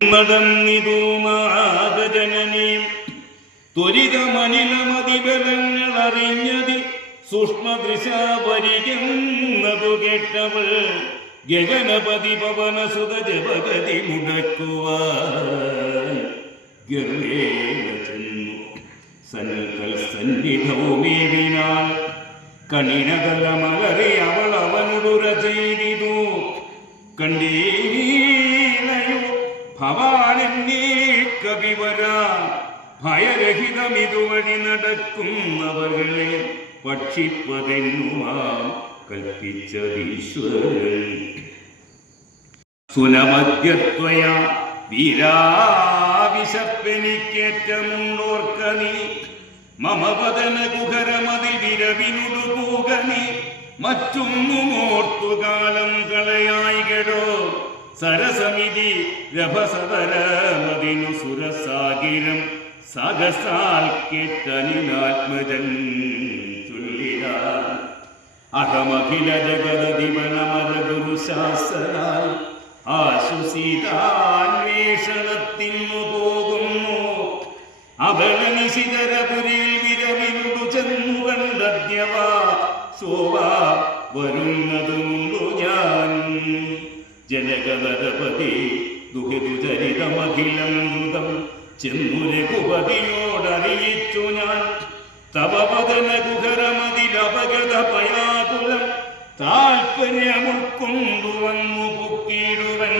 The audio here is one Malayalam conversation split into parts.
നടന്നിതു വരികെന്നതു കേട്ടവൾ ഗഗനപതി പവന സുത ജപഗതി മുടക്കുവാൻ ചെന്നു അവൾ അവനുടുര ചെയ്തിതു ഭയരഹിതമിതുവഴി നടക്കുന്നവകളെ പക്ഷിപ്പതെന്നുമാം കൽപ്പിച്ചതീശ്വരൻ. സുലമദ്യത്വയ വീരാവിശപ്പെനിക്കേറ്റമുണ്ടോർക്ക നീ മമ കുഹരമതി കുഹരമതിൽ വിരവിനുടു പൂക നീ മറ്റൊന്നും ഓർത്തുകാലം കളയായികടോ. സരസമിതി രഭസവരമതിനു സുരസാഗിരം. സഹസാൽ കേട്ടനിലാത്മജൻ അഹമഖില ജഗദധിപനമര ഗുരുശാസനാൽ ആശുസീതാന്വേഷണത്തിനു പോകുന്നു. അവളനിശിതരപുരിയിൽ വിരവിനുടു ചെന്നു കണ്ടദ്യവ. ശോഭ വരുന്നതുണ്ടു ഞാൻ. ജനകനരപതി ദുഹിതുചരിതമഖിലം ദ്രുതം ചെന്നു രഘുപതിയോടറിയിച്ചു ഞാൻ. തവപദന കുഹരമതിലപകത പയാകുലം. താൽപര്യമുൾക്കൊണ്ടു വന്നു പൊക്കിയിടുവൻ.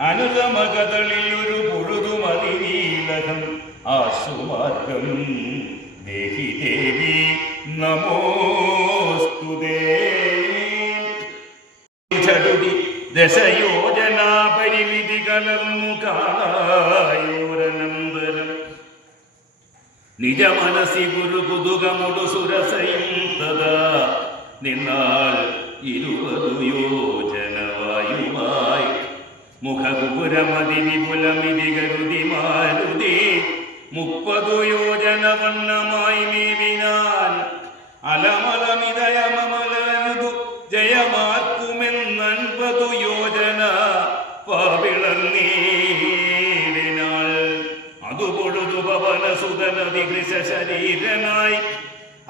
അനുതമകതളിൽ ഒരു പൊഴുതുമതിരീലകം ആശുമാർഗം ദേഹി ദേവി. നമോസ്തുതേ ചടുതി ദശയോജനാ പരിമിതി കലർന്നു കാണായോരനന്തരം നിജ മനസി ഗുരു കുതുകമുടു സുരസൈന്ദ നിന്നാൽ ഇരുപതു യോജനവായുമായി. മുഖകുപുരമതി വിപുലമിതി കരുതി മാരുതി മുപ്പതു യോജന വണ്ണമായി നീവിനാൻ അലമലമിതയമലു ജയമാർക്കുമെന്നൻപതു യോജന സുതനതികൃശ ശരീരനായി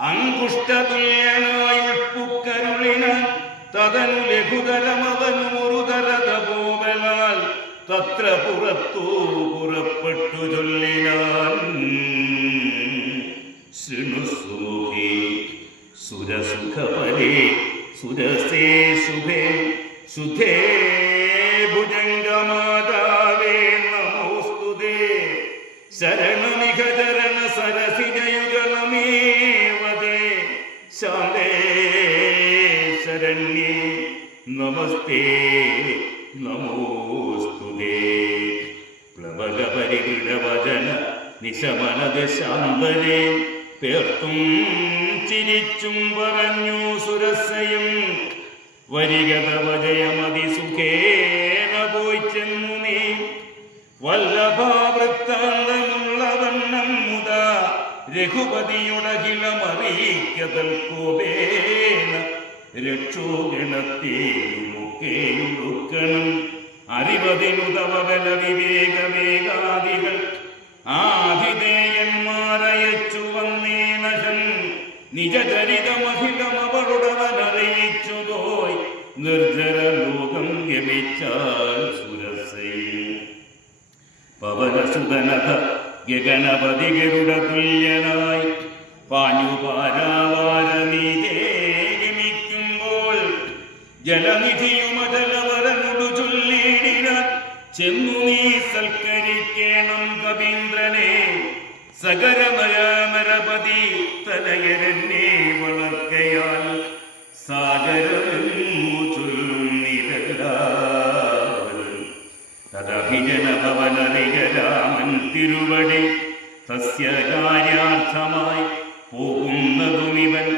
അങ്കുഷ്ടതുല്യനായി ഉൾപ്പുക്കരുളിനാൻ തതനു ലഘുതരമവനു മുറുതരത പോവലാൽ തത്ര പുറത്തു പുറപ്പെട്ടു ചൊല്ലിനാൻ. ശൃണുസുഖേ സുരസുഖപരേ സുരസേ ശുഭേ സുധേ നമോസ്തുതേ ശരണമിക ചരണ സരസിജയുഗളമേവതേ ശാന്തേ ശരണ്യേ നമസ്തേ. നമോസ്തുതേ പ്ലവകപരികൃതവചന നിശമനത ശാന്തരേ പേർത്തും ചിരിച്ചും പറഞ്ഞു സുരസയും. വരികതവജയമതി സുഖേന പോയി ചെന്നു നീ. വല്ലഭാവൃത്ത രഘുപതിയുടകിലമറിയിക്കതൽ കോപേന രക്ഷോഗണത്തെയുമൊക്കെയുടുക്കണം അറിവതിനുതവ ബല വിവേകവേഗാദികൾ ആതിഥേയന്മാരയച്ചു വന്നേനശൻ നിജചരിതമഹിതം അവളുടവനറിയിച്ചു പോയി നിർജര ലോകം ഗമിച്ചാൽ സുരസൈ പവനസുതനത ഗഗനപതി ഗരുഡ തുല്യനായി പാഞ്ഞു ജലനിധിയുമജലവരനോടു ചൊല്ലിടിന ചെന്നു നീ സൽക്കരിക്കേണം കവീന്ദ്രനെ സകരമരാമരപതി തലയരനെ വളർക്കയാൽ സാഗരമെന്നു ചൊല്ലുന്നിതെല്ലാവരും തദഭിജനഭവനരികരാമൻ തിരുവടി സസ്യകാര്യാർത്ഥമായി പോകുന്നതുമിവൻ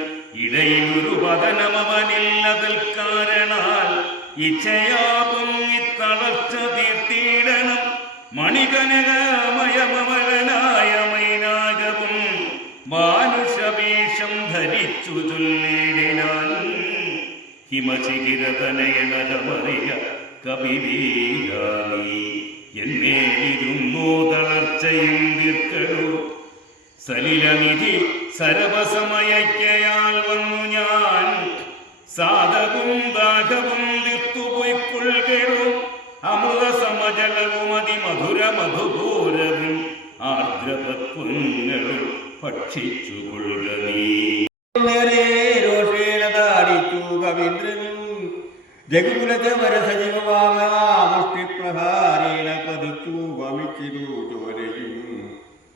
ഇടയിലൊരു പതനമവനില്ലതൽ കാരണാൽ ഇച്ഛയാകും ഇത്തളർച്ച തീർത്തിയിടണം മണികനകമയമവനായ മൈനാകവും മാനുഷവേഷം ധരിച്ചു ചൊല്ലിടിനാൻ. ഹിമചികിരതനയനതമറിയ കവിവീരാനി സമസ്തയും തീർക്കടു സലിലനിധി സരവസമയക്കയാൽ വന്നു ഞാൻ. സാധകും ദാഹവും തീർത്തുപോയിക്കൊള്ളുകടു അമൃത സമജലവും അതിമധുര മധുപൂരവും ആർദ്രപത്വങ്ങളും ഭക്ഷിച്ചുകൊള്ളുക നീ. നേരെ രോഷേണ താടിച്ചു കവീന്ദ്രനും സജീവമുഷ്ടിപ്രഹാരേണ പതിച്ചു വമിച്ചിരു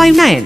nine